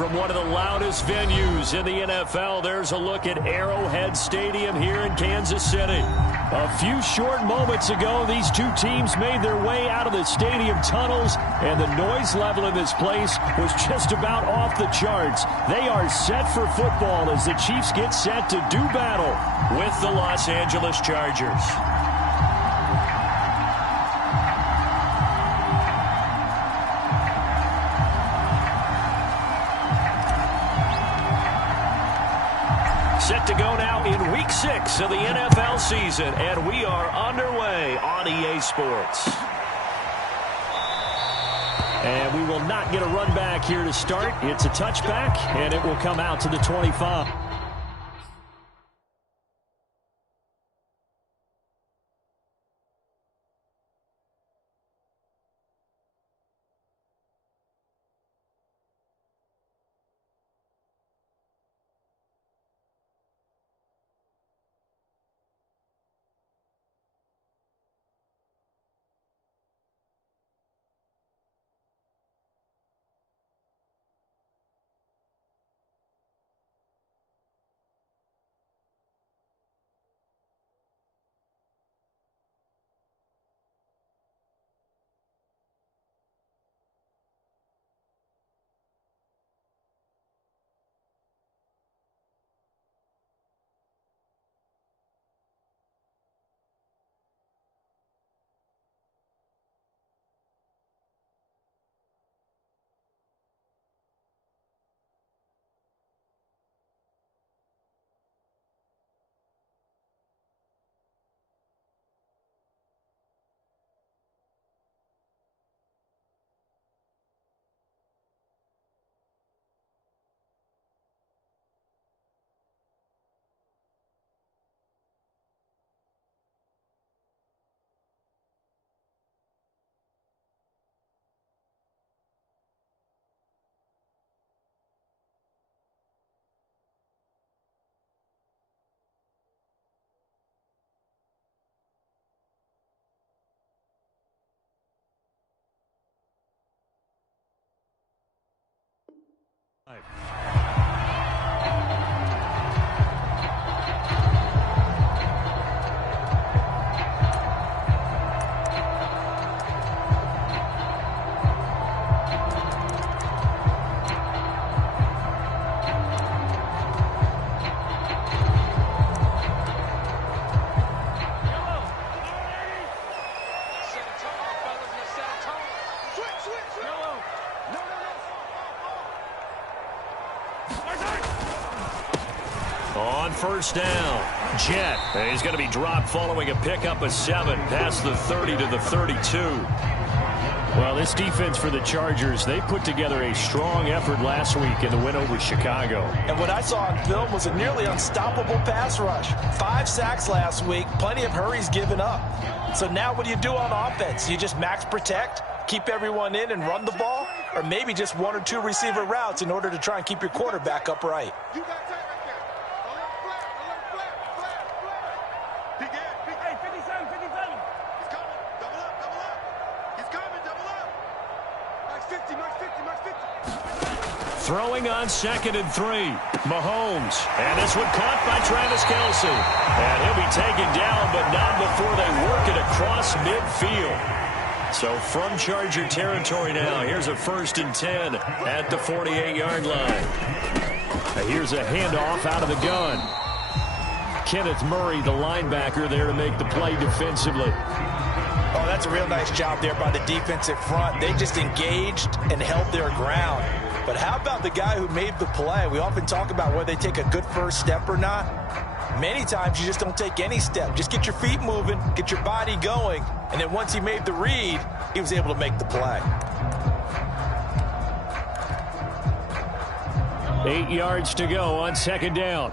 from one of the loudest venues in the NFL. There's a look at Arrowhead Stadium here in Kansas City. A few short moments ago, these two teams made their way out of the stadium tunnels, and the noise level in this place was just about off the charts. They are set for football as the Chiefs get set to do battle with the Los Angeles Chargers. Set to go now in Week 6 of the NFL season, and we are underway on EA Sports. And we will not get a run back here to start. It's a touchback, and it will come out to the 25. On first down, Jet. He's going to be dropped following a pickup of 7 past the 30 to the 32. Well, this defense for the Chargers, they put together a strong effort last week in the win over Chicago. And what I saw on film was a nearly unstoppable pass rush. 5 sacks last week, plenty of hurries given up. So now what do you do on offense? You just max protect, keep everyone in and run the ball, or maybe just 1 or 2 receiver routes in order to try and keep your quarterback upright. Throwing on 2nd and 3. Mahomes. And this one caught by Travis Kelce. And he'll be taken down, but not before they work it across midfield. So from Charger territory now, here's a 1st and 10 at the 48-yard line. Here's a handoff out of the gun. Kenneth Murray, the linebacker, there to make the play defensively. Oh, that's a real nice job there by the defensive front. They just engaged and held their ground. But how about the guy who made the play? We often talk about whether they take a good first step or not. Many times you just don't take any step. Just get your feet moving, get your body going, and then once he made the read, he was able to make the play. 8 yards to go on 2nd down.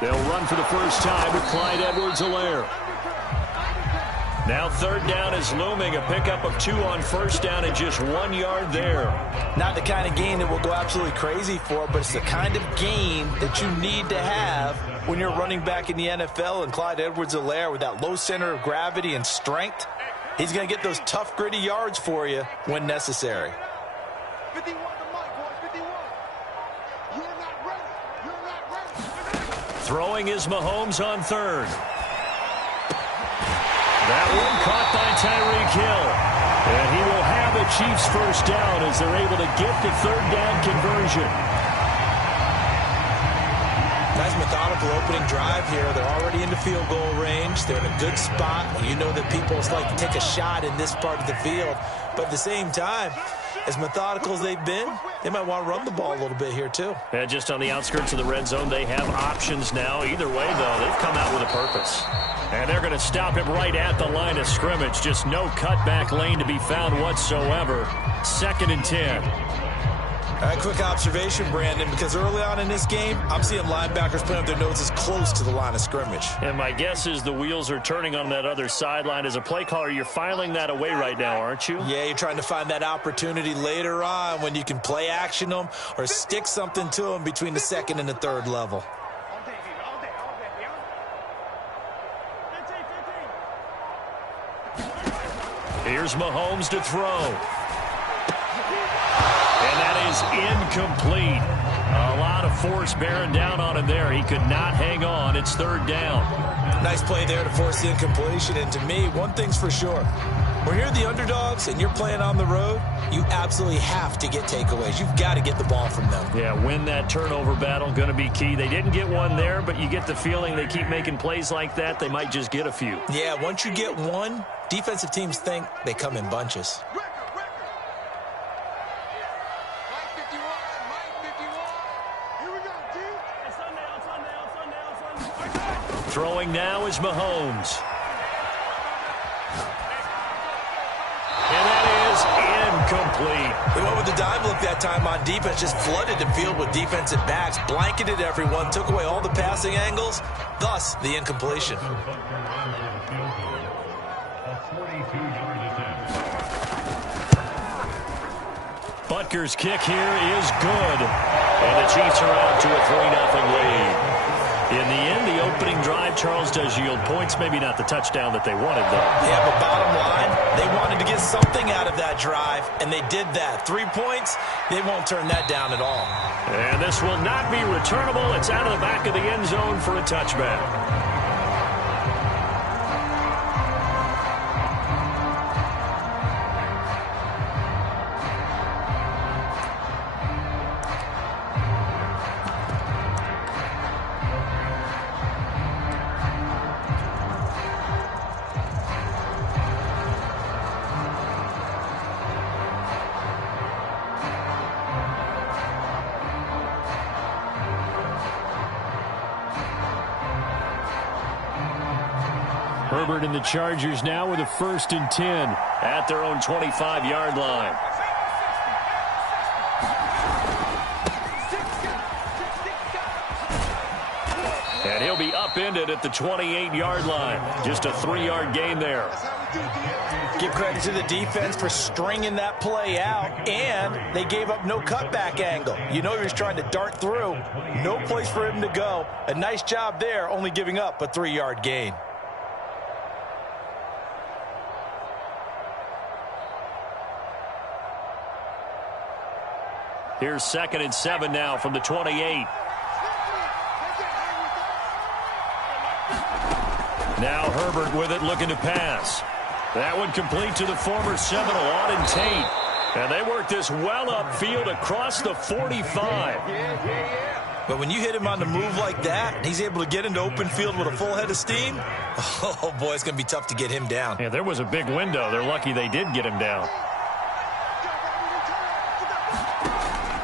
They'll run for the first time with Clyde Edwards-Helaire. Now 3rd down is looming. A pickup of 2 on 1st down and just 1 yard there. Not the kind of gain that we'll go absolutely crazy for, but it's the kind of gain that you need to have when you're running back in the NFL. And Clyde Edwards-Helaire with that low center of gravity and strength, He's going to get those tough, gritty yards for you when necessary. 51 to Mike, boys, 51. You're not ready. You're not ready. Throwing is Mahomes on third. That one caught by Tyreek Hill. And he will have a Chiefs first down as they're able to get the third down conversion. Nice methodical opening drive here. They're already into field goal range. They're in a good spot. You know that people like to take a shot in this part of the field. But at the same time, as methodical as they've been, they might want to run the ball a little bit here too. And just on the outskirts of the red zone, they have options now. Either way, though, they've come out with a purpose. And they're going to stop him right at the line of scrimmage. Just no cutback lane to be found whatsoever. 2nd and 10. All right, quick observation, Brandon, because early on in this game, I'm seeing linebackers putting up their noses close to the line of scrimmage. And my guess is the wheels are turning on that other sideline. As a play caller, you're filing that away right now, aren't you? Yeah, you're trying to find that opportunity later on when you can play action them or stick something to them between the 2nd and the 3rd level. Here's Mahomes to throw. And that is incomplete. A lot of force bearing down on him there. He could not hang on. It's 3rd down. Nice play there to force the incompletion. And to me, one thing's for sure. When you're the underdogs and you're playing on the road, you absolutely have to get takeaways. You've got to get the ball from them. Yeah, win that turnover battle, going to be key. They didn't get one there, but you get the feeling they keep making plays like that, they might just get a few. Yeah, once you get one, defensive teams think they come in bunches. Throwing now is Mahomes. And that is incomplete. They went with the dime look that time on defense, just flooded the field with defensive backs, blanketed everyone, took away all the passing angles, thus the incompletion. Butker's kick here is good. And the Chiefs are out to a 3-0 lead. In the end, the opening drive, Charles, does yield points. Maybe not the touchdown that they wanted, though. Yeah, but bottom line, they wanted to get something out of that drive, and they did that. 3 points, they won't turn that down at all. And this will not be returnable. It's out of the back of the end zone for a touchback. Herbert and the Chargers now with a 1st and 10 at their own 25-yard line. And he'll be upended at the 28-yard line. Just a 3-yard gain there. Give credit to the defense for stringing that play out, and they gave up no cutback angle. You know he was trying to dart through. No place for him to go. A nice job there, only giving up a 3-yard gain. Here's 2nd and 7 now from the 28. Now Herbert with it, looking to pass. That one complete to the former Seminole, Auden Tate. And they work this well upfield across the 45. But when you hit him on the move like that, and he's able to get into open field with a full head of steam, oh boy, it's going to be tough to get him down. Yeah, there was a big window. They're lucky they did get him down.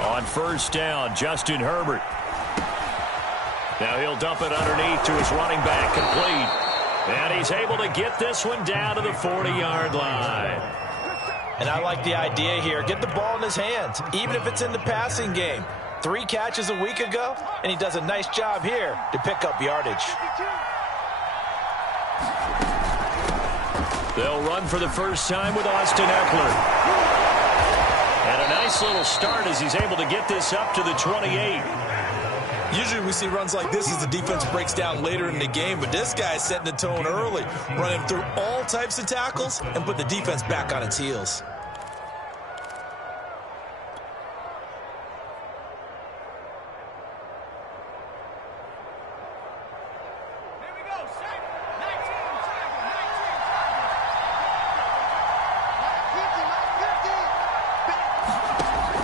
On 1st down, Justin Herbert. Now he'll dump it underneath to his running back, complete. And he's able to get this one down to the 40-yard line. And I like the idea here. Get the ball in his hands, even if it's in the passing game. 3 catches a week ago, and he does a nice job here to pick up yardage. They'll run for the first time with Austin Eckler. And a nice little start as he's able to get this up to the 28. Usually we see runs like this as the defense breaks down later in the game, but this guy's setting the tone early, running through all types of tackles and put the defense back on its heels.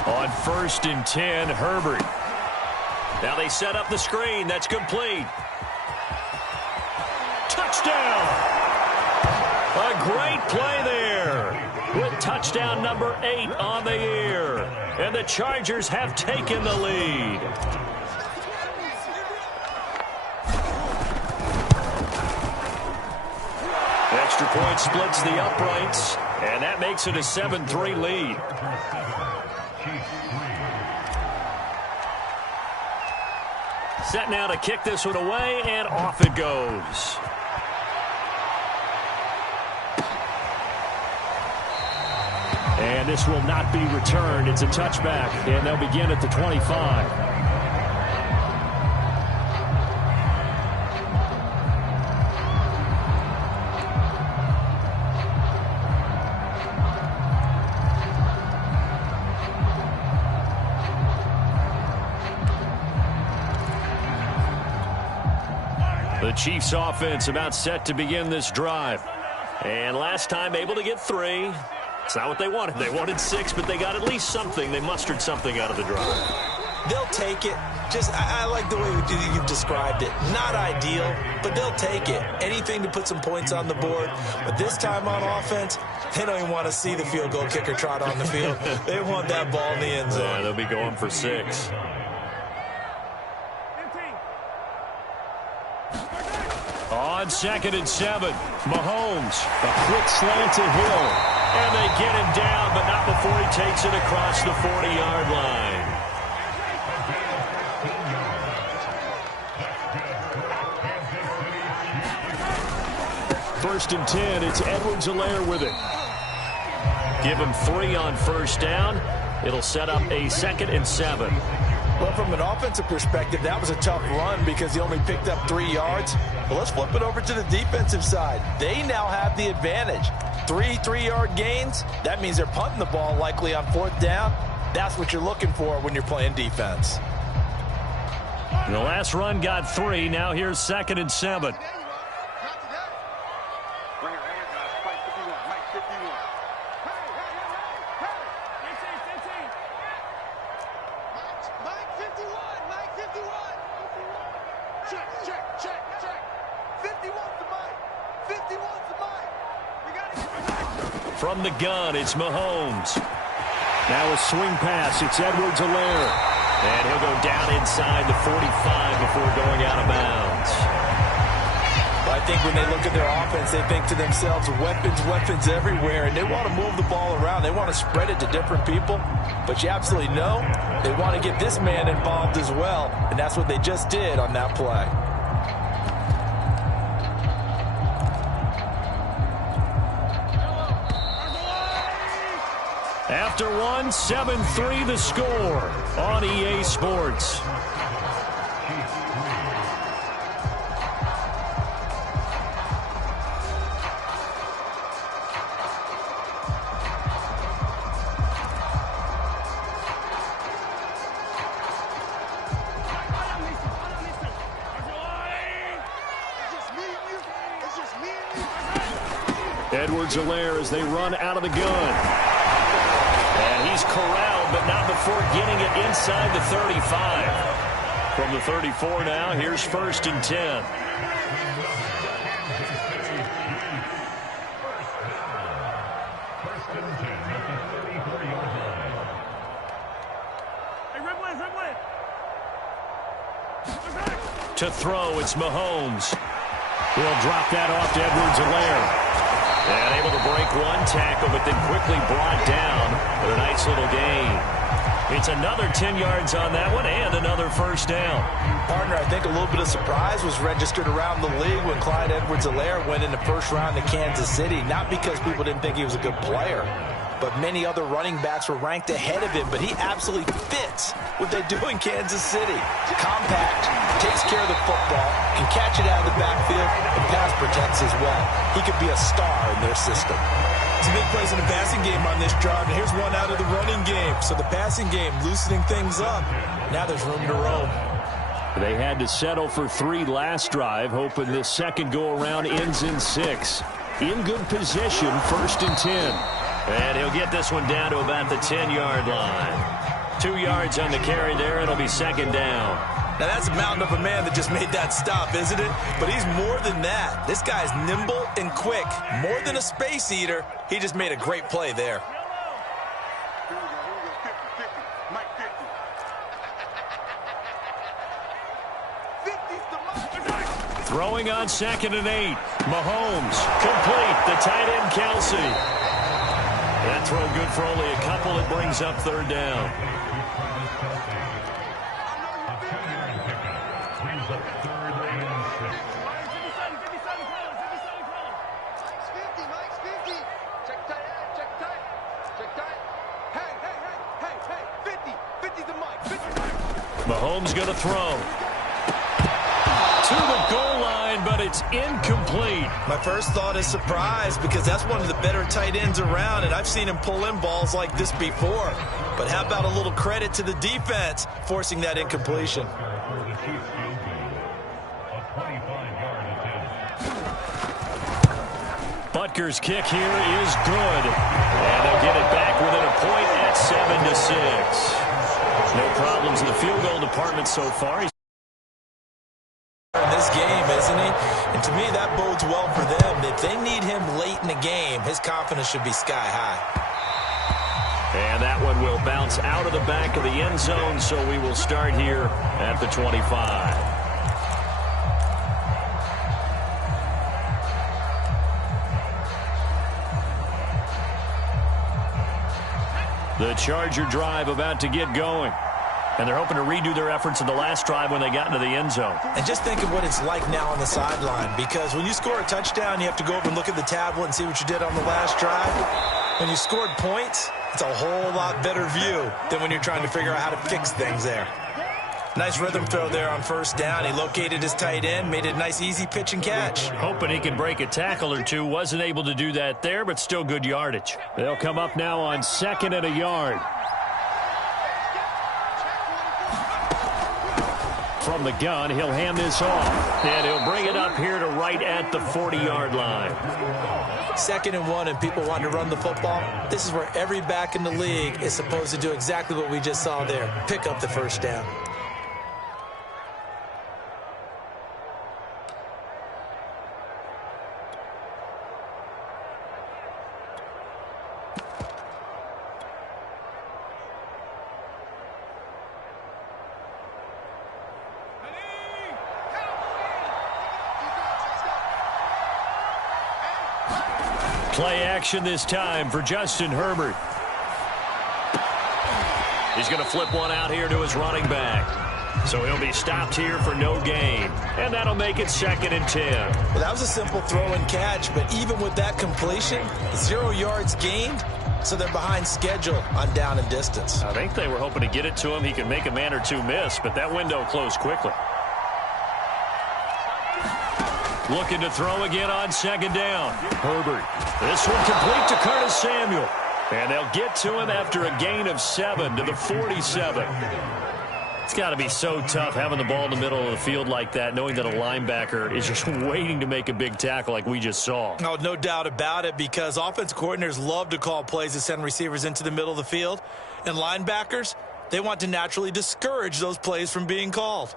On 1st and 10, Herbert. Now they set up the screen. That's complete. Touchdown! A great play there with touchdown number 8 on the year. And the Chargers have taken the lead. Extra point splits the uprights, and that makes it a 7-3 lead. Set now to kick this one away, and off it goes. And this will not be returned. It's a touchback, and they'll begin at the 25. The Chiefs offense about set to begin this drive. And last time able to get 3. It's not what they wanted. They wanted 6, but they got at least something. They mustered something out of the drive. They'll take it. I like the way you've described it. Not ideal, but they'll take it. Anything to put some points on the board. But this time on offense, they don't even want to see the field goal kicker trot on the field. They want that ball in the end zone. Yeah, they'll be going for 6. On 2nd and 7, Mahomes, a quick slant to Hill. And they get him down, but not before he takes it across the 40-yard line. First and 10, it's Edwards-Helaire with it. Give him 3 on 1st down. It'll set up a 2nd and 7. Well, from an offensive perspective, that was a tough run because he only picked up 3 yards. But let's flip it over to the defensive side. They now have the advantage. 3 3-yard gains. That means they're punting the ball likely on 4th down. That's what you're looking for when you're playing defense. The last run got 3. Now here's 2nd and 7. From the gun, it's Mahomes. Now a swing pass. It's Edwards-Helaire. And he'll go down inside the 45 before going out of bounds. I think when they look at their offense, they think to themselves, weapons everywhere, and they want to move the ball around. They want to spread it to different people. But you absolutely know they want to get this man involved as well, and that's what they just did on that play. After 1, 7-3 the score on EA Sports. Edwards-Helaire as they run out of the gun. And he's corralled, but not before getting it inside the 35. From the 34 now, here's 1st and 10. To throw, it's Mahomes. He'll drop that off to Edwards-Helaire. And able to break 1 tackle, but then quickly brought down with a nice little gain. It's another 10 yards on that one and another 1st down. Partner, I think a little bit of surprise was registered around the league when Clyde Edwards-Helaire went in the 1st round to Kansas City. Not because people didn't think he was a good player, but many other running backs were ranked ahead of him, but he absolutely fits what they do in Kansas City. Compact, takes care of the football, can catch it out of the backfield, and pass protects as well. He could be a star in their system. Some big plays in the passing game on this drive, and here's one out of the running game. So the passing game loosening things up. Now there's room to roam. They had to settle for 3 last drive, hoping this second go-around ends in 6. In good position, 1st and 10. And he'll get this one down to about the 10-yard line. 2 yards on the carry there. It'll be 2nd down. Now, that's a mountain of a man that just made that stop, isn't it? But he's more than that. This guy's nimble and quick. More than a space eater. He just made a great play there. Throwing on 2nd and 8. Mahomes, complete. The tight end, Kelsey. That throw good for only a couple. It brings up 3rd down. Mahomes going to throw. To the goal line, but it's incomplete. My first thought is surprise because that's one of the better tight ends around, and I've seen him pull in balls like this before. But how about a little credit to the defense forcing that incompletion? Butker's kick here is good. And they'll get it back within a point at 7-6. No problems in the field goal department so far. In this game, isn't he? And to me, that bodes well for them. If they need him late in the game, his confidence should be sky high. And that one will bounce out of the back of the end zone, so we will start here at the 25. The Charger drive about to get going. And they're hoping to redo their efforts in the last drive when they got into the end zone. And just think of what it's like now on the sideline, because when you score a touchdown, you have to go over and look at the tablet and see what you did on the last drive. When you scored points, it's a whole lot better view than when you're trying to figure out how to fix things there. Nice rhythm throw there on 1st down. He located his tight end, made it a nice, easy pitch and catch. Hoping he can break a tackle or two. Wasn't able to do that there, but still good yardage. They'll come up now on 2nd and a yard. From the gun, he'll hand this off. And he'll bring it up here to right at the 40-yard line. 2nd and 1, and people want to run the football. This is where every back in the league is supposed to do exactly what we just saw there. Pick up the 1st down. Play action this time for Justin Herbert. He's going to flip one out here to his running back. So he'll be stopped here for no gain. And that'll make it 2nd and 10. Well, that was a simple throw and catch, but even with that completion, 0 yards gained, so they're behind schedule on down and distance. I think they were hoping to get it to him. He could make a man or two miss, but that window closed quickly. Looking to throw again on 2nd down. Herbert. This one complete to Curtis Samuel. And they'll get to him after a gain of 7 to the 47. It's got to be so tough having the ball in the middle of the field like that, knowing that a linebacker is just waiting to make a big tackle like we just saw. Oh, no doubt about it, because offensive coordinators love to call plays that send receivers into the middle of the field. And linebackers, they want to naturally discourage those plays from being called.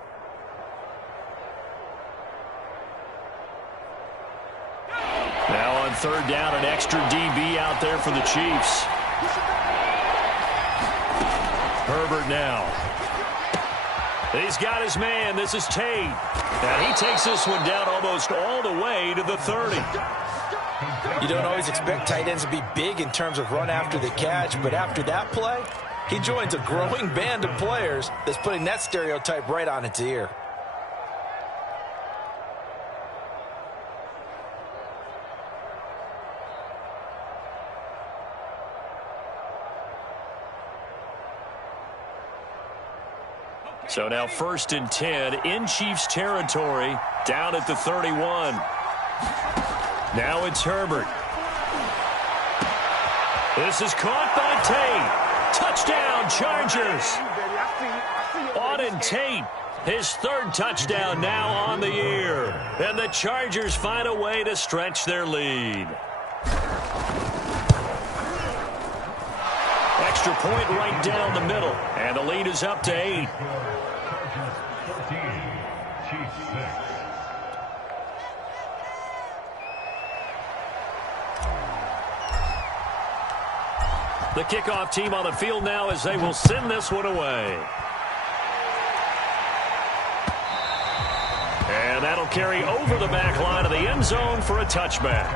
Now on 3rd down, an extra DB out there for the Chiefs. Herbert now. He's got his man. This is Tate. And he takes this one down almost all the way to the 30. You don't always expect tight ends to be big in terms of run after the catch, but after that play, he joins a growing band of players that's putting that stereotype right on its ear. So now 1st and 10 in Chiefs territory, down at the 31. Now it's Herbert. This is caught by Tate. Touchdown, Chargers. Auden Tate, his 3rd touchdown now on the year. And the Chargers find a way to stretch their lead. Extra point right down the middle. And the lead is up to 8. The kickoff team on the field now as they will send this one away. And that'll carry over the back line of the end zone for a touchback.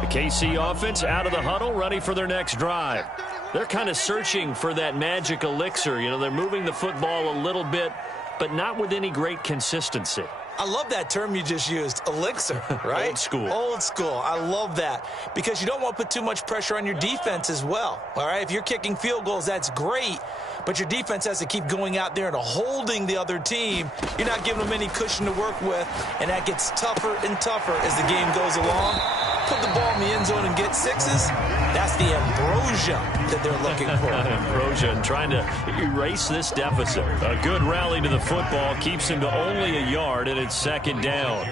The KC offense out of the huddle, ready for their next drive. They're kind of searching for that magic elixir. You know, they're moving the football a little bit, but not with any great consistency. I love that term you just used, elixir, right? Old school. Old school. I love that because you don't want to put too much pressure on your defense as well, all right? If you're kicking field goals, that's great, but your defense has to keep going out there and holding the other team. You're not giving them any cushion to work with, and that gets tougher and tougher as the game goes along. Put the ball in the end zone and get 6s. That's the ambrosia that they're looking for. Ambrosia and trying to erase this deficit. A good rally to the football keeps him to only a yard, and it's 2nd down.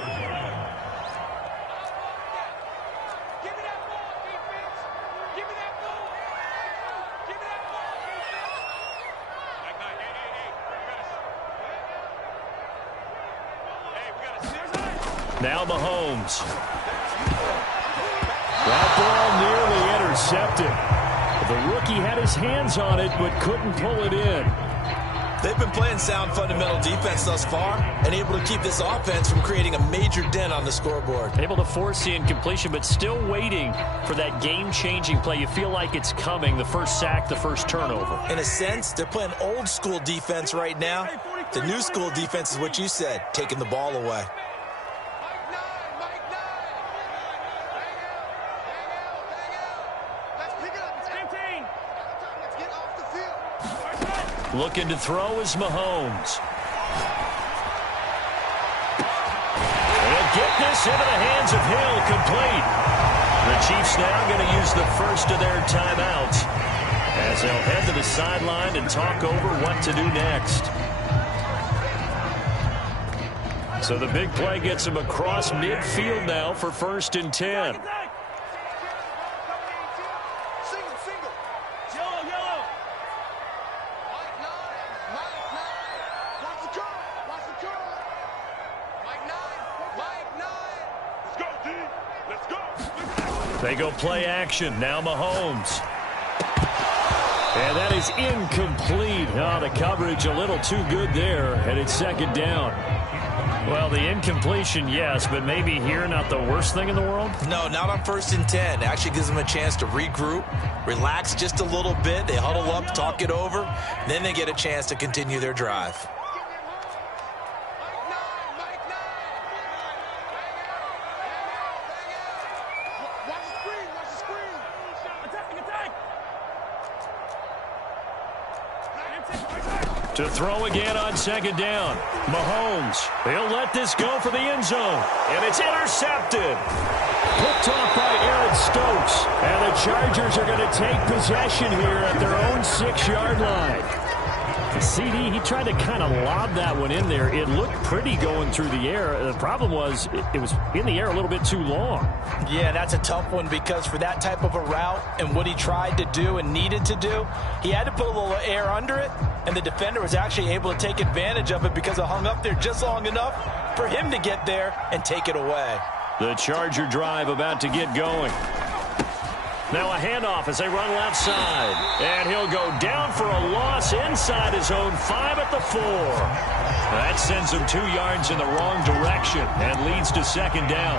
Now Mahomes. That ball nearly intercepted. The rookie had his hands on it but couldn't pull it in. They've been playing sound fundamental defense thus far and able to keep this offense from creating a major dent on the scoreboard. Able to force the incompletion, but still waiting for that game-changing play. You feel like it's coming, the first sack, the first turnover. In a sense, they're playing old school defense right now. The new school defense is what you said, taking the ball away. Looking to throw is Mahomes. He'll get this into the hands of Hill, complete. The Chiefs now going to use the first of their timeouts as they'll head to the sideline and talk over what to do next. So the big play gets him across midfield now for 1st and 10. They go play action. Now Mahomes. And that is incomplete. Oh, the coverage a little too good there, and it's 2nd down. Well, the incompletion, yes, but maybe here not the worst thing in the world? No, not on 1st and 10. It actually gives them a chance to regroup, relax just a little bit. They huddle up, talk it over, then they get a chance to continue their drive. To throw again on 2nd down. Mahomes. He'll let this go for the end zone. And it's intercepted. Picked off by Aaron Stokes. And the Chargers are going to take possession here at their own 6-yard line. The CD, he tried to kind of lob that one in there. It looked pretty going through the air. The problem was it was in the air a little bit too long. Yeah, that's a tough one because for that type of a route and what he tried to do and needed to do, he had to put a little air under it, and the defender was actually able to take advantage of it because it hung up there just long enough for him to get there and take it away. The Charger drive about to get going. Now a handoff as they run left side. And he'll go down for a loss inside his own 5 at the 4. That sends him 2 yards in the wrong direction and leads to 2nd down.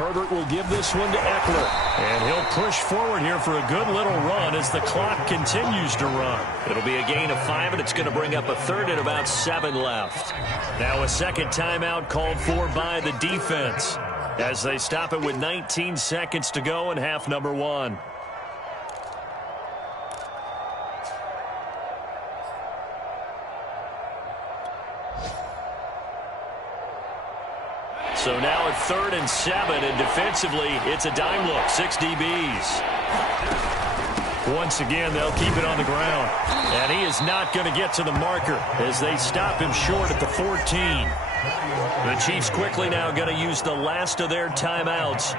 Herbert will give this one to Eckler. And he'll push forward here for a good little run as the clock continues to run. It'll be a gain of 5, and it's going to bring up a third and about 7 left. Now a second timeout called for by the defense as they stop it with 19 seconds to go in half number 1. So now at 3rd and 7, and defensively, it's a dime look, 6 DBs. Once again, they'll keep it on the ground. And he is not going to get to the marker as they stop him short at the 14. The Chiefs quickly now going to use the last of their timeouts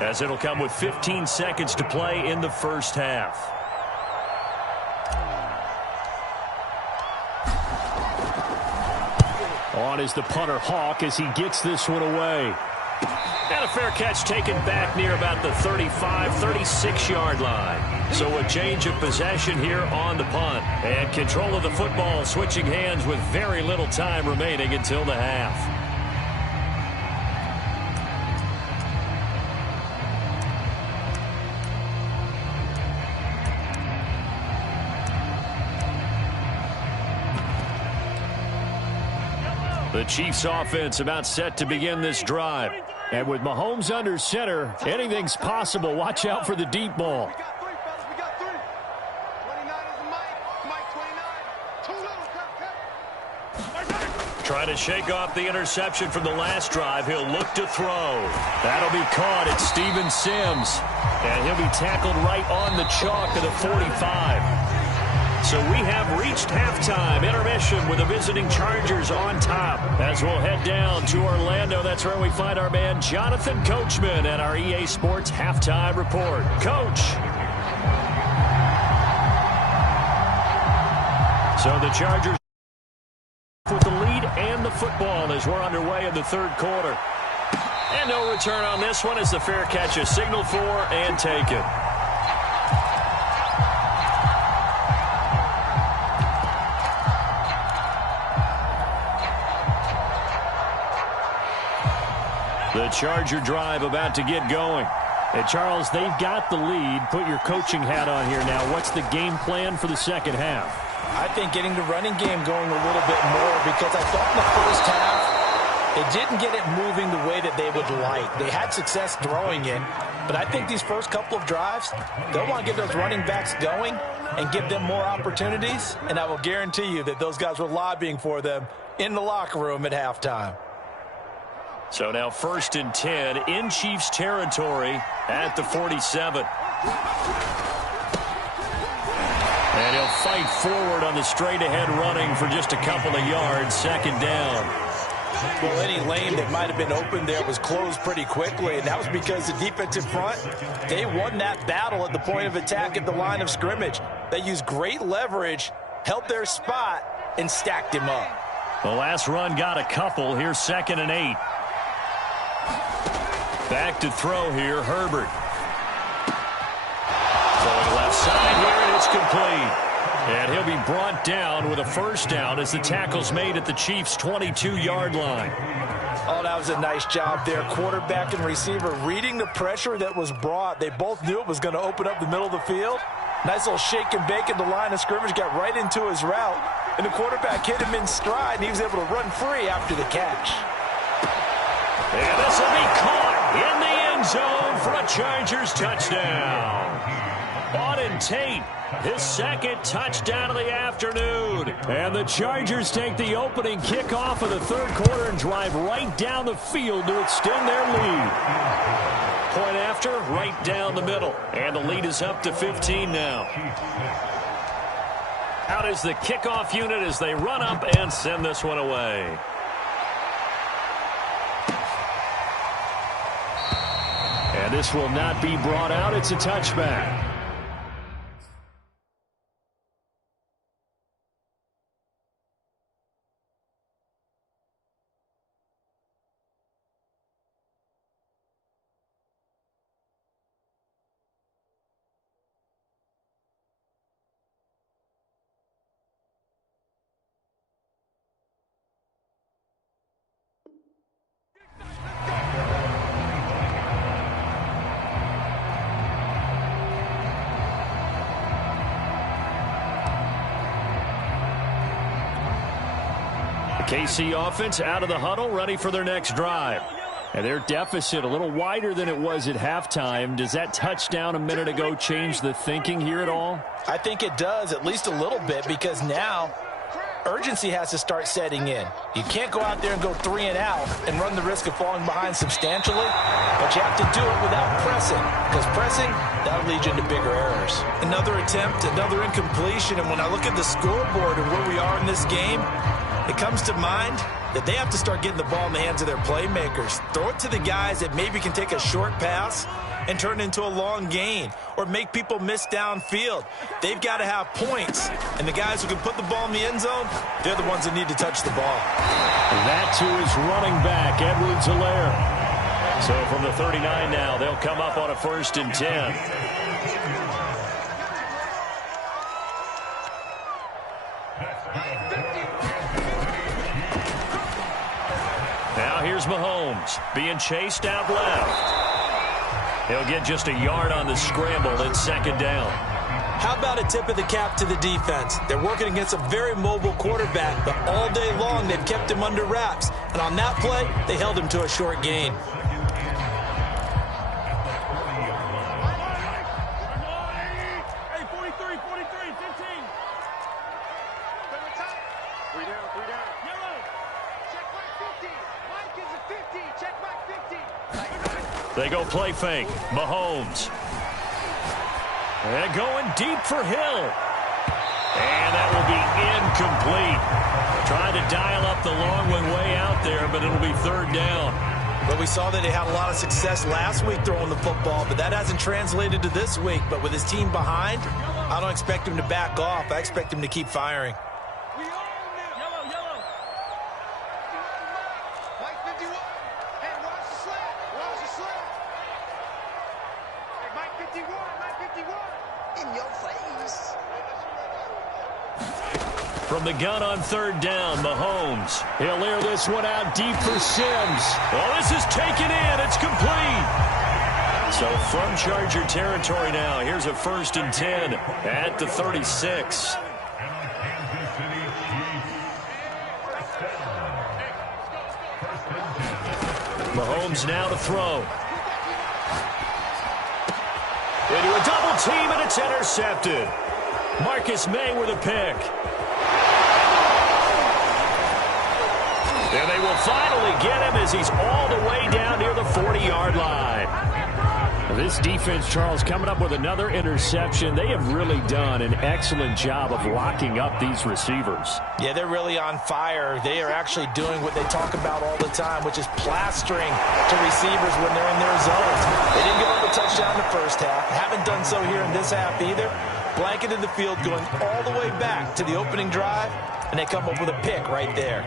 as it'll come with 15 seconds to play in the first half. On is the punter Hawk as he gets this one away. And a fair catch taken back near about the 35, 36-yard line. So a change of possession here on the punt. And control of the football switching hands with very little time remaining until the half. The Chiefs offense about set to begin this drive. And with Mahomes under center, anything's possible. Watch out for the deep ball. We got 3, fellas. We got 3. 29 is Mike. Mike 29. Too little. Cut. Trying to shake off the interception from the last drive. He'll look to throw. That'll be caught at Steven Sims. And he'll be tackled right on the chalk of the 45. So we have reached halftime intermission with the visiting Chargers on top. As we'll head down to Orlando, that's where we find our man Jonathan Coachman at our EA Sports Halftime Report. Coach. So the Chargers with the lead and the football as we're underway in the 3rd quarter. And no return on this one as the fair catch is signaled for and taken. The Charger drive about to get going. And Charles, they've got the lead. Put your coaching hat on here now. What's the game plan for the second half? I think getting the running game going a little bit more, because I thought in the first half it didn't get it moving the way that they would like. They had success throwing it, but I think these first couple of drives, they'll want to get those running backs going and give them more opportunities, and I will guarantee you that those guys were lobbying for them in the locker room at halftime. So now 1st and 10 in Chiefs territory at the 47. And he'll fight forward on the straight-ahead running for just a couple of yards, 2nd down. Well, any lane that might have been open there was closed pretty quickly, and that was because the defensive front, they won that battle at the point of attack at the line of scrimmage. They used great leverage, held their spot, and stacked him up. The last run got a couple. Here's 2nd and 8. Back to throw here, Herbert. Throwing left side here, and it's complete. And he'll be brought down with a 1st down as the tackle's made at the Chiefs' 22-yard line. Oh, that was a nice job there. Quarterback and receiver reading the pressure that was brought. They both knew it was going to open up the middle of the field. Nice little shake and bake at the line of scrimmage, got right into his route. And the quarterback hit him in stride, and he was able to run free after the catch. And this will be caught in the end zone for a Chargers touchdown. Auden Tate, his 2nd touchdown of the afternoon. And the Chargers take the opening kickoff of the 3rd quarter and drive right down the field to extend their lead. Point after, right down the middle. And the lead is up to 15 now. Out is the kickoff unit as they run up and send this one away. And this will not be brought out. It's a touchback. KC offense out of the huddle, ready for their next drive. And their deficit a little wider than it was at halftime. Does that touchdown a minute ago change the thinking here at all? I think it does, at least a little bit, because now urgency has to start setting in. You can't go out there and go 3 and out and run the risk of falling behind substantially, but you have to do it without pressing, because pressing, that'll lead you into bigger errors. Another attempt, another incompletion, and when I look at the scoreboard and where we are in this game, it comes to mind that they have to start getting the ball in the hands of their playmakers. Throw it to the guys that maybe can take a short pass and turn it into a long gain or make people miss downfield. They've got to have points, and the guys who can put the ball in the end zone, they're the ones that need to touch the ball. That to his running back, Edwards-Helaire. So from the 39 now, they'll come up on a 1st and 10. Now here's Mahomes being chased out left. He'll get just a yard on the scramble in 2nd down. How about a tip of the cap to the defense? They're working against a very mobile quarterback, but all day long they've kept him under wraps. And on that play, they held him to a short gain. They go play fake. Mahomes. And going deep for Hill. And that will be incomplete. Trying to dial up the long one way out there, but it'll be 3rd down. But we saw that they had a lot of success last week throwing the football, but that hasn't translated to this week. But with his team behind, I don't expect him to back off. I expect him to keep firing. From the gun on 3rd down, Mahomes. He'll air this one out deep for Sims. Oh, this is taken in. It's complete. So from Charger territory now, here's a 1st and 10 at the 36. Mahomes now to throw. Into a double team, and it's intercepted. Marcus May with a pick. And they will finally get him as he's all the way down near the 40-yard line. This defense, Charles, coming up with another interception. They have really done an excellent job of locking up these receivers. Yeah, they're really on fire. They are actually doing what they talk about all the time, which is plastering to receivers when they're in their zones. They didn't give up a touchdown in the first half. Haven't done so here in this half either. Blanketed the field going all the way back to the opening drive, and they come up with a pick right there.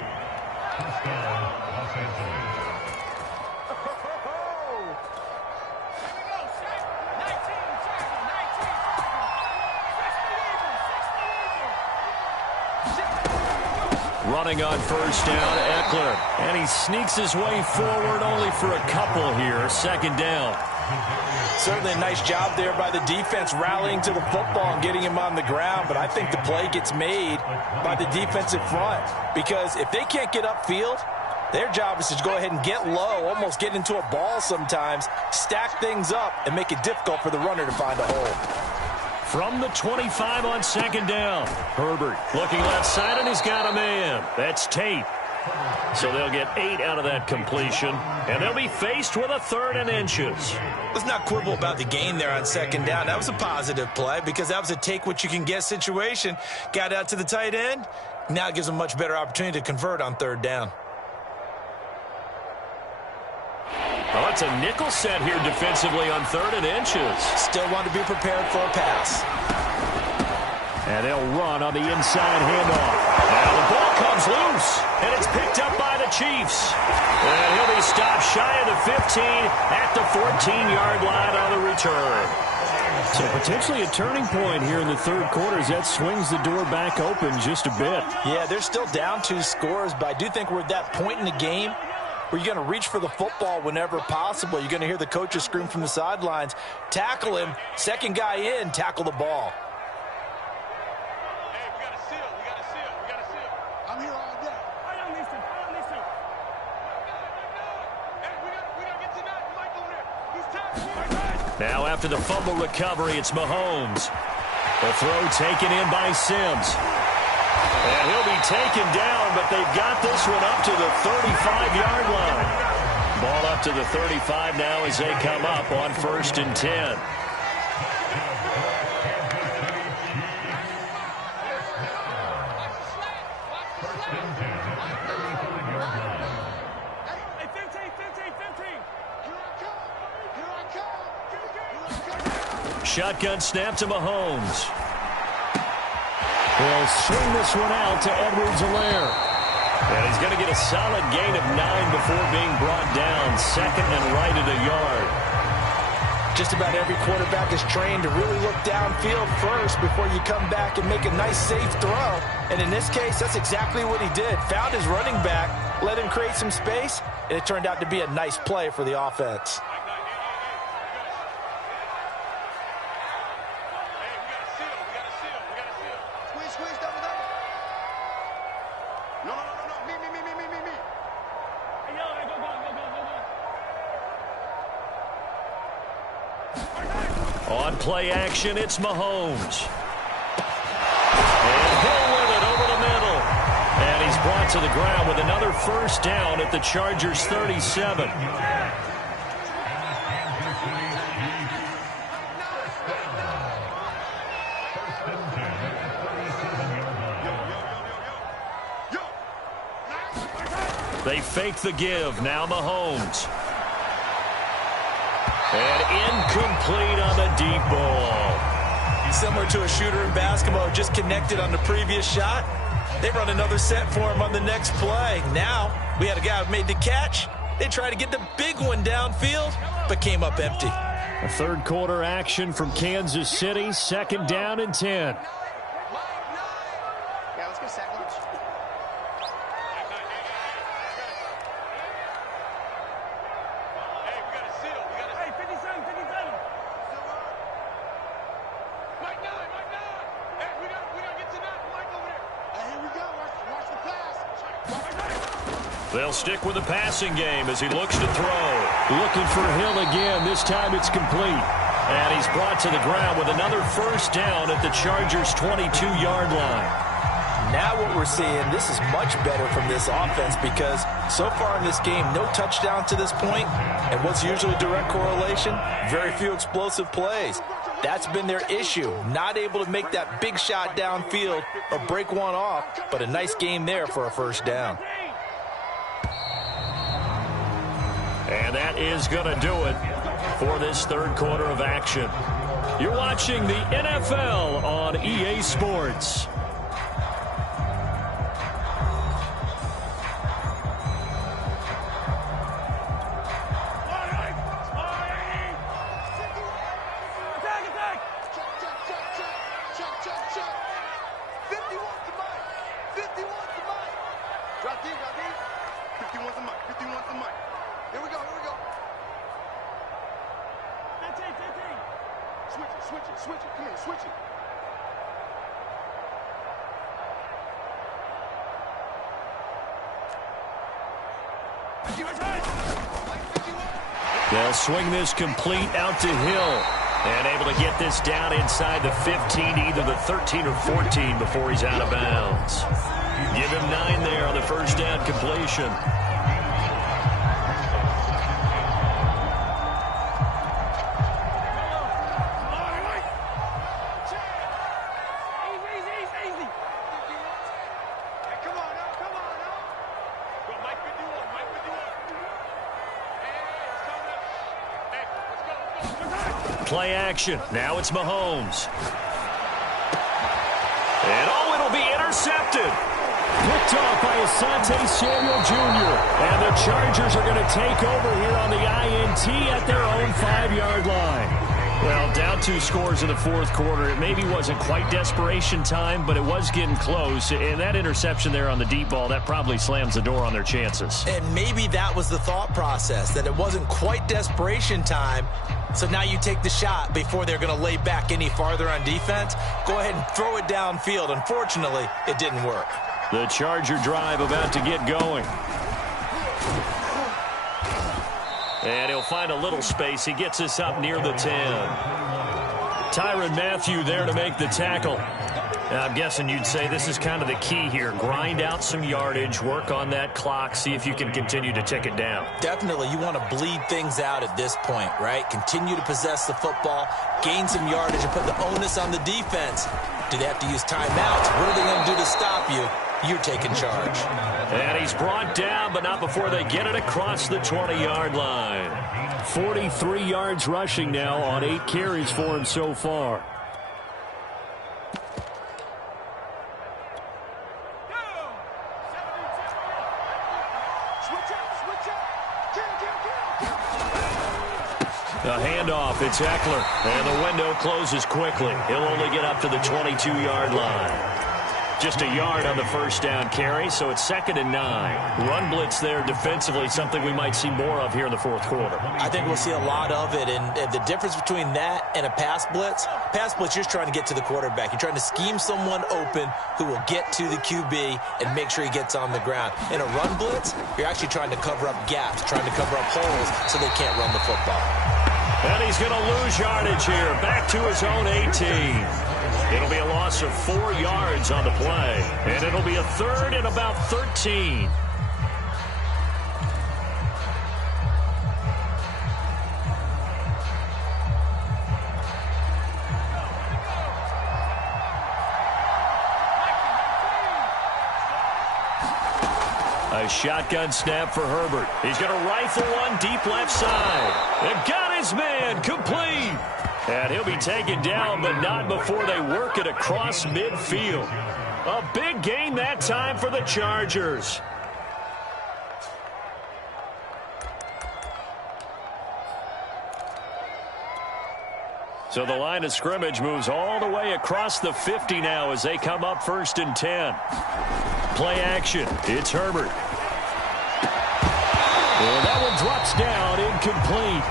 Running on 1st down, Eckler. And he sneaks his way forward only for a couple here. 2nd down. Certainly a nice job there by the defense rallying to the football and getting him on the ground, but I think the play gets made by the defensive front because if they can't get upfield, their job is to go ahead and get low, almost get into a ball sometimes, stack things up, and make it difficult for the runner to find a hole. From the 25 on 2nd down, Herbert looking left side, and he's got a man. That's Tate. So they'll get 8 out of that completion, and they'll be faced with a 3rd and inches. Let's not quibble about the gain there on 2nd down. That was a positive play because that was a take-what-you-can-get situation. Got out to the tight end. Now it gives them a much better opportunity to convert on 3rd down. Well, it's a nickel set here defensively on 3rd and inches. Still want to be prepared for a pass. And they'll run on the inside handoff. Now the ball comes loose, and it's picked up by the Chiefs. And he'll be stopped shy of the 15 at the 14-yard line on the return. So potentially a turning point here in the 3rd quarter as that swings the door back open just a bit. Yeah, they're still down 2 scores, but I do think we're at that point in the game where you're going to reach for the football whenever possible. You're going to hear the coaches scream from the sidelines, tackle him, 2nd guy in, tackle the ball. Hey, we got to seal. I'm here all day. Now after the fumble recovery, it's Mahomes. The throw taken in by Sims. And he'll be taken down, but they've got this one up to the 35-yard line. Ball up to the 35 now as they come up on 1st and 10. Shotgun snap to Mahomes. He'll swing this one out to Edwards-Helaire. And he's going to get a solid gain of 9 before being brought down. 2nd and right at a yard. Just about every quarterback is trained to really look downfield first before you come back and make a nice, safe throw. And in this case, that's exactly what he did. Found his running back, let him create some space, and it turned out to be a nice play for the offense. On play action, it's Mahomes. And he'll win it over the middle. And he's brought to the ground with another 1st down at the Chargers' 37. They fake the give. Now Mahomes. And incomplete on the deep ball. Similar to a shooter in basketball, just connected on the previous shot. They run another set for him on the next play. Now, we had a guy who made the catch. They tried to get the big one downfield, but came up empty. A 3rd quarter action from Kansas City. 2nd down and 10. They'll stick with the passing game as he looks to throw. Looking for Hill again. This time it's complete. And he's brought to the ground with another 1st down at the Chargers' 22-yard line. Now what we're seeing, this is much better from this offense because so far in this game, no touchdown to this point. And what's usually direct correlation? Very few explosive plays. That's been their issue. Not able to make that big shot downfield or break one off, but a nice game there for a 1st down. And that is going to do it for this 3rd quarter of action. You're watching the NFL on EA Sports. Switch it. Come here, switch it. They'll swing this complete out to Hill. And able to get this down inside the 15, either the 13 or 14 before he's out of bounds. Give him 9 there on the 1st down completion. Play action. Now it's Mahomes. And it'll be intercepted. Picked off by Asante Samuel Jr. And the Chargers are going to take over here on the INT at their own 5-yard line. Well, down 2 scores in the 4th quarter. It maybe wasn't quite desperation time, but it was getting close. And that interception there on the deep ball, that probably slams the door on their chances. And maybe that was the thought process, that it wasn't quite desperation time. So now you take the shot before they're going to lay back any farther on defense. Go ahead and throw it downfield. Unfortunately, it didn't work. The Charger drive about to get going. And he'll find a little space. He gets us up near the 10. Tyrann Mathieu there to make the tackle. Now, I'm guessing you'd say this is kind of the key here. Grind out some yardage, work on that clock, see if you can continue to tick it down. Definitely, you want to bleed things out at this point, right? Continue to possess the football, gain some yardage, and put the onus on the defense. Do they have to use timeouts? What are they going to do to stop you? You're taking charge. And he's brought down, but not before they get it across the 20-yard line. 43 yards rushing now on 8 carries for him so far. A handoff, it's Eckler, and the window closes quickly. He'll only get up to the 22-yard line. Just a yard on the first down carry, so it's 2nd and 9. Run blitz there defensively, something we might see more of here in the fourth quarter. I think we'll see a lot of it, and the difference between that and a pass blitz, you're trying to get to the quarterback. You're trying to scheme someone open who will get to the QB and make sure he gets on the ground. In a run blitz, you're actually trying to cover up gaps, trying to cover up holes so they can't run the football. And he's going to lose yardage here, back to his own 18. It'll be a loss of 4 yards on the play, and it'll be a 3rd and about 13. A shotgun snap for Herbert. He's going to rifle one deep left side. They've got his man complete. And he'll be taken down, but not before they work it across midfield. A big gain that time for the Chargers. So the line of scrimmage moves all the way across the 50 now as they come up 1st and 10. Play action. It's Herbert. And that one drops down, incomplete.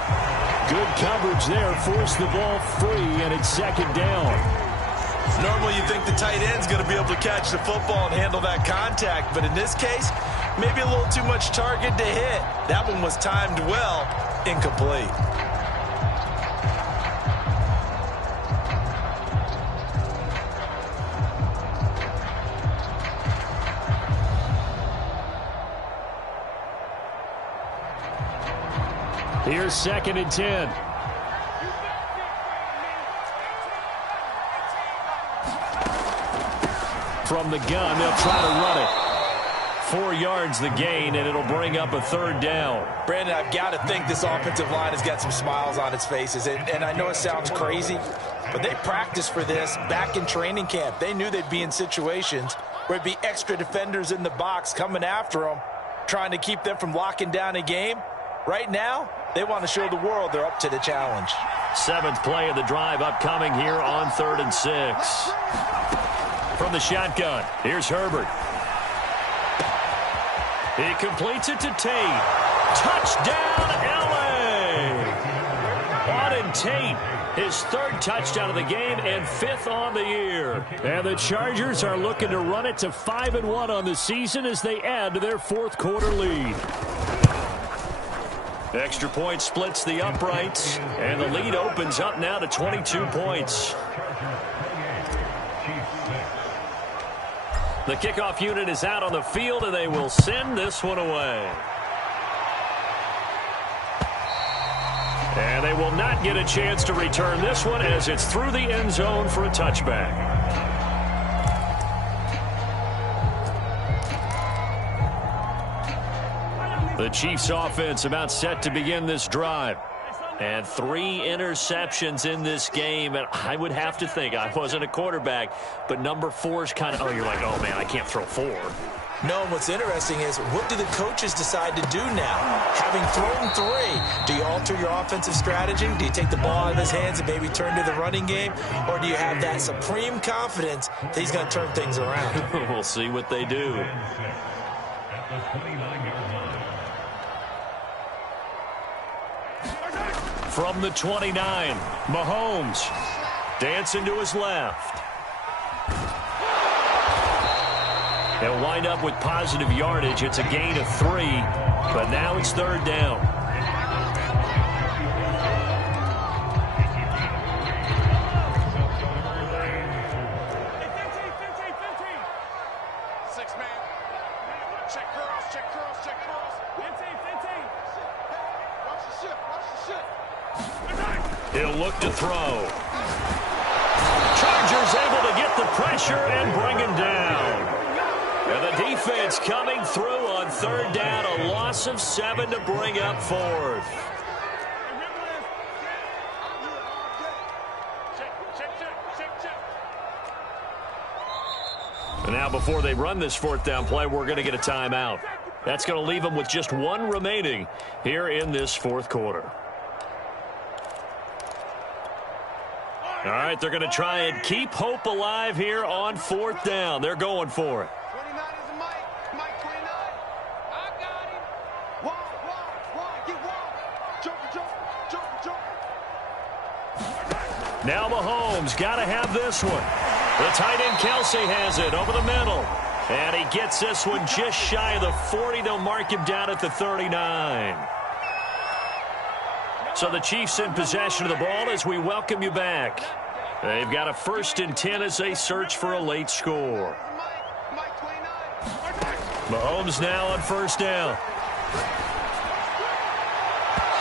Good coverage there, forced the ball free, and it's 2nd down. Normally you think the tight end's going to be able to catch the football and handle that contact, but in this case, maybe a little too much target to hit. That one was timed well, incomplete. Here's 2nd and 10. From the gun, they'll try to run it. 4 yards the gain, and it'll bring up a 3rd down. Brandon, I've got to think this offensive line has got some smiles on its faces. And I know it sounds crazy, but they practiced for this back in training camp. They knew they'd be in situations where it'd be extra defenders in the box coming after them, trying to keep them from locking down a game. Right now, they want to show the world they're up to the challenge. 7th play of the drive upcoming here on 3rd and 6. From the shotgun, here's Herbert. He completes it to Tate. Touchdown, L.A. Auden Tate, his 3rd touchdown of the game and 5th on the year. And the Chargers are looking to run it to 5-1 on the season as they add to their 4th quarter lead. Extra point splits the uprights, and the lead opens up now to 22 points. The kickoff unit is out on the field, and they will send this one away. And they will not get a chance to return this one as it's through the end zone for a touchback. The Chiefs offense about set to begin this drive. And 3 interceptions in this game. And I would have to think, I wasn't a quarterback, but number 4 is kind of, oh, you're like, oh, man, I can't throw 4. No, what's interesting is, what do the coaches decide to do now? Having thrown 3, do you alter your offensive strategy? Do you take the ball out of his hands and maybe turn to the running game? Or do you have that supreme confidence that he's going to turn things around? We'll see what they do. From the 29, Mahomes dancing to his left. They'll wind up with positive yardage. It's a gain of 3, but now it's 3rd down. He'll look to throw. Chargers able to get the pressure and bring him down. And the defense coming through on third down. A loss of 7 to bring up fourth. And now before they run this fourth down play, we're going to get a timeout. That's going to leave them with just 1 remaining here in this fourth quarter. All right, they're going to try and keep hope alive here on fourth down. They're going for it. 29 is a Mike. Mike 29. I got him. Wide. Get wide. Joker. Now Mahomes got to have this one. The tight end Kelsey has it over the middle. And he gets this one just shy of the 40. They'll mark him down at the 39. So the Chiefs in possession of the ball as we welcome you back. They've got a 1st and 10 as they search for a late score. Mahomes now on 1st down.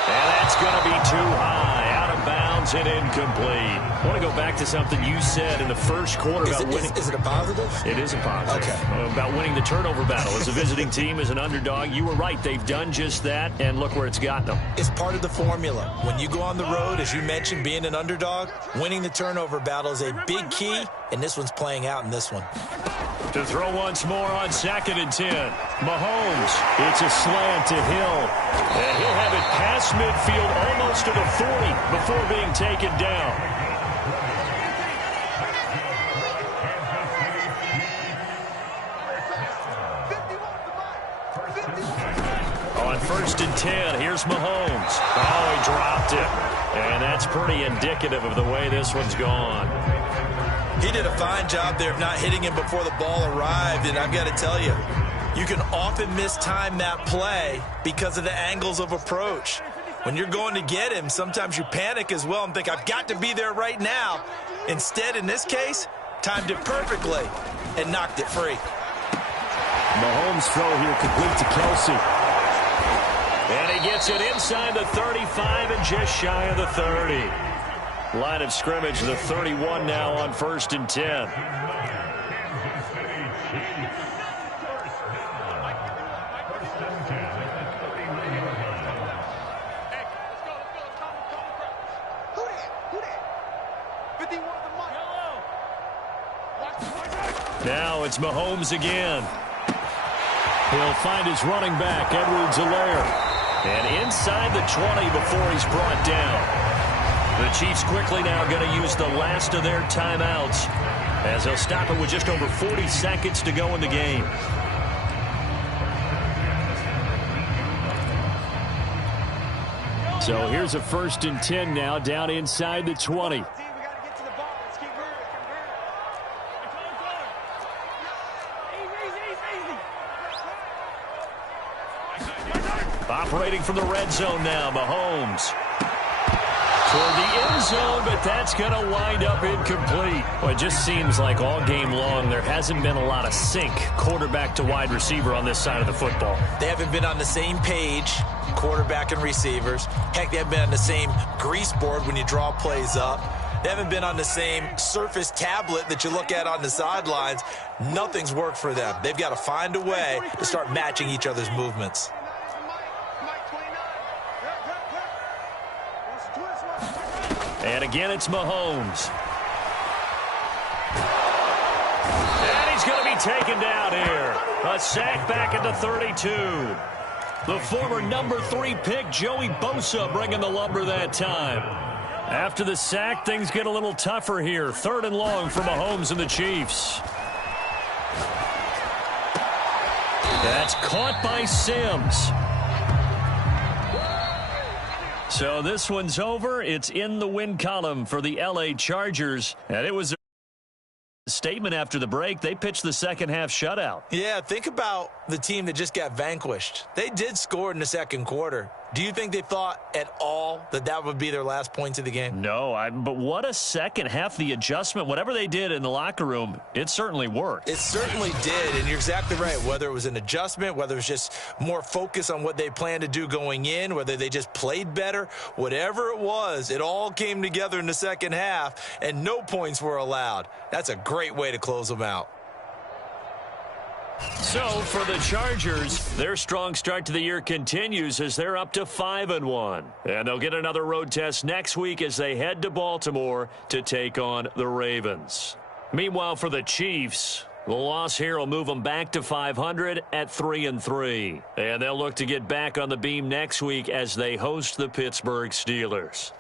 And that's going to be too high. Out of bounds and incomplete. I want to go back to something you said in the first quarter about winning. Is it a positive? It is a positive. Okay. About winning the turnover battle. As a visiting team, as an underdog, you were right. They've done just that, and look where it's gotten them. It's part of the formula. When you go on the road, as you mentioned, being an underdog, winning the turnover battle is a big key, and this one's playing out in this one. To throw once more on 2nd and 10. Mahomes, it's a slant to Hill. And he'll have it past midfield almost to the 40 before being taken down. On 1st and 10, here's Mahomes. Oh, he dropped it. And that's pretty indicative of the way this one's gone. He did a fine job there of not hitting him before the ball arrived, and I've got to tell you, you can often mistime that play because of the angles of approach. When you're going to get him, sometimes you panic as well and think, I've got to be there right now. Instead, in this case, timed it perfectly and knocked it free. Mahomes' throw here complete to Kelsey. And he gets it inside the 35 and just shy of the 30. Line of scrimmage, the 31 now on 1st and 10. Now it's Mahomes again. He'll find his running back, Edwards-Helaire. And inside the 20 before he's brought down. The Chiefs quickly now going to use the last of their timeouts as they'll stop it with just over 40 seconds to go in the game. So here's a 1st and 10 now down inside the 20. Operating from the red zone now, Mahomes. Toward the end zone, but that's going to wind up incomplete. Well, it just seems like all game long there hasn't been a lot of sync quarterback to wide receiver on this side of the football. They haven't been on the same page, quarterback and receivers. Heck, they haven't been on the same grease board when you draw plays up. They haven't been on the same surface tablet that you look at on the sidelines. Nothing's worked for them. They've got to find a way to start matching each other's movements. And again, it's Mahomes. And he's going to be taken down here. A sack back at the 32. The former number 3 pick, Joey Bosa, bringing the lumber that time. After the sack, things get a little tougher here. 3rd and long for Mahomes and the Chiefs. That's caught by Sims. So this one's over. It's in the win column for the L.A. Chargers. And it was a statement after the break. They pitched the second half shutout. Yeah, think about the team that just got vanquished. They did score in the second quarter. Do you think they thought at all that that would be their last points of the game? No, but what a second half. The adjustment, whatever they did in the locker room, it certainly worked. It certainly did, and you're exactly right. Whether it was an adjustment, whether it was just more focus on what they planned to do going in, whether they just played better, whatever it was, it all came together in the second half, and no points were allowed. That's a great way to close them out. So, for the Chargers, their strong start to the year continues as they're up to 5-1. And they'll get another road test next week as they head to Baltimore to take on the Ravens. Meanwhile, for the Chiefs, the loss here will move them back to 500 at 3-3. And they'll look to get back on the beam next week as they host the Pittsburgh Steelers.